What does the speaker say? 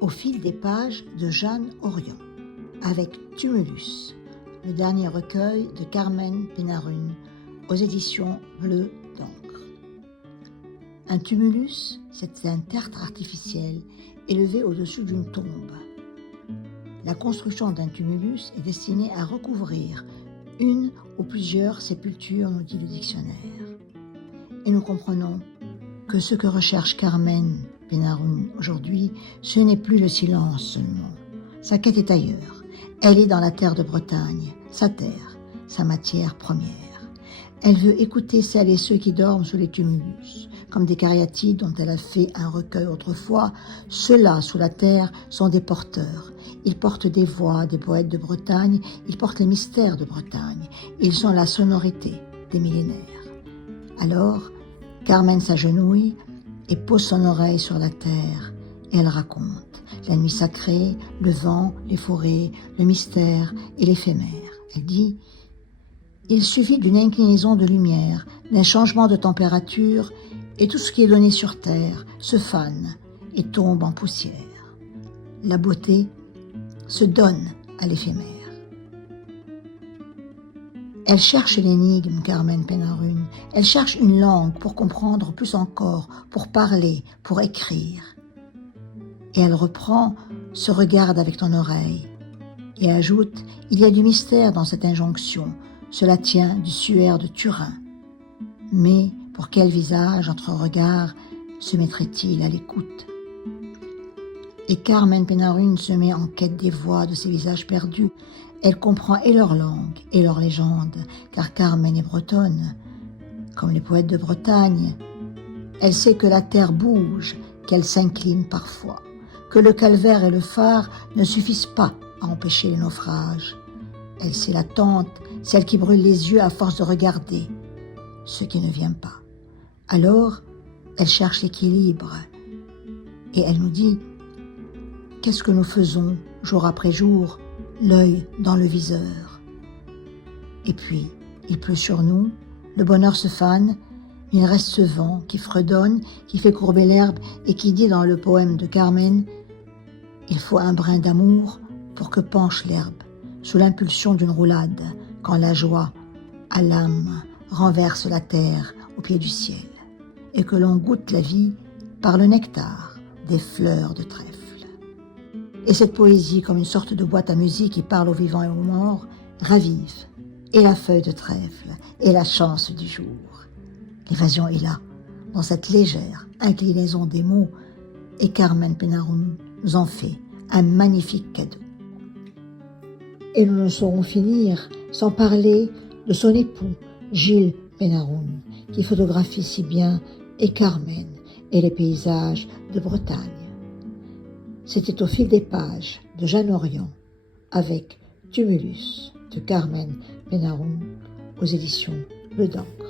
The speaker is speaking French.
Au fil des pages de Jeanne Orion, avec Tumulus, le dernier recueil de Carmen Pénarune, aux éditions Bleu d'encre. Un tumulus, c'est un tertre artificiel élevé au-dessus d'une tombe. La construction d'un tumulus est destinée à recouvrir une ou plusieurs sépultures, nous dit le dictionnaire. Et nous comprenons que ce que recherche Carmen Pénarune aujourd'hui, ce n'est plus le silence seulement. Sa quête est ailleurs. Elle est dans la terre de Bretagne, sa terre, sa matière première. Elle veut écouter celles et ceux qui dorment sous les tumulus, comme des cariatides dont elle a fait un recueil autrefois. Ceux-là, sous la terre, sont des porteurs. Ils portent des voix des poètes de Bretagne, ils portent les mystères de Bretagne. Ils sont la sonorité des millénaires. Alors, Carmen s'agenouille et pose son oreille sur la terre, et elle raconte la nuit sacrée, le vent, les forêts, le mystère et l'éphémère. Elle dit « Il suffit d'une inclinaison de lumière, d'un changement de température, et tout ce qui est donné sur terre se fane et tombe en poussière. La beauté se donne à l'éphémère. » Elle cherche l'énigme, Carmen Pénarune. Elle cherche une langue pour comprendre plus encore, pour parler, pour écrire. Et elle reprend « Se regarde avec ton oreille » et ajoute « Il y a du mystère dans cette injonction. Cela tient du suaire de Turin. Mais pour quel visage, entre regards, se mettrait-il à l'écoute ?» Et Carmen Pénarune se met en quête des voix de ces visages perdus. Elle comprend et leur langue et leur légende, car Carmen est bretonne. Comme les poètes de Bretagne, elle sait que la terre bouge, qu'elle s'incline parfois, que le calvaire et le phare ne suffisent pas à empêcher les naufrages. Elle sait l'attente, celle qui brûle les yeux à force de regarder ce qui ne vient pas. Alors, elle cherche l'équilibre et elle nous dit « Qu'est-ce que nous faisons jour après jour, l'œil dans le viseur ?» Et puis, il pleut sur nous, le bonheur se fane, mais il reste ce vent qui fredonne, qui fait courber l'herbe et qui dit dans le poème de Carmen « Il faut un brin d'amour pour que penche l'herbe, sous l'impulsion d'une roulade, quand la joie, à l'âme, renverse la terre au pied du ciel, et que l'on goûte la vie par le nectar des fleurs de trèfle. » Et cette poésie, comme une sorte de boîte à musique qui parle aux vivants et aux morts, ravive et la feuille de trèfle et la chance du jour. L'évasion est là, dans cette légère inclinaison des mots, et Carmen Pénarune nous en fait un magnifique cadeau. Et nous ne saurons finir sans parler de son époux, Gilles Pénarune, qui photographie si bien et Carmen et les paysages de Bretagne. C'était Au fil des pages de Jeanne Orion, avec Tumulus de Carmen Pénarune, aux éditions Bleu d'encre.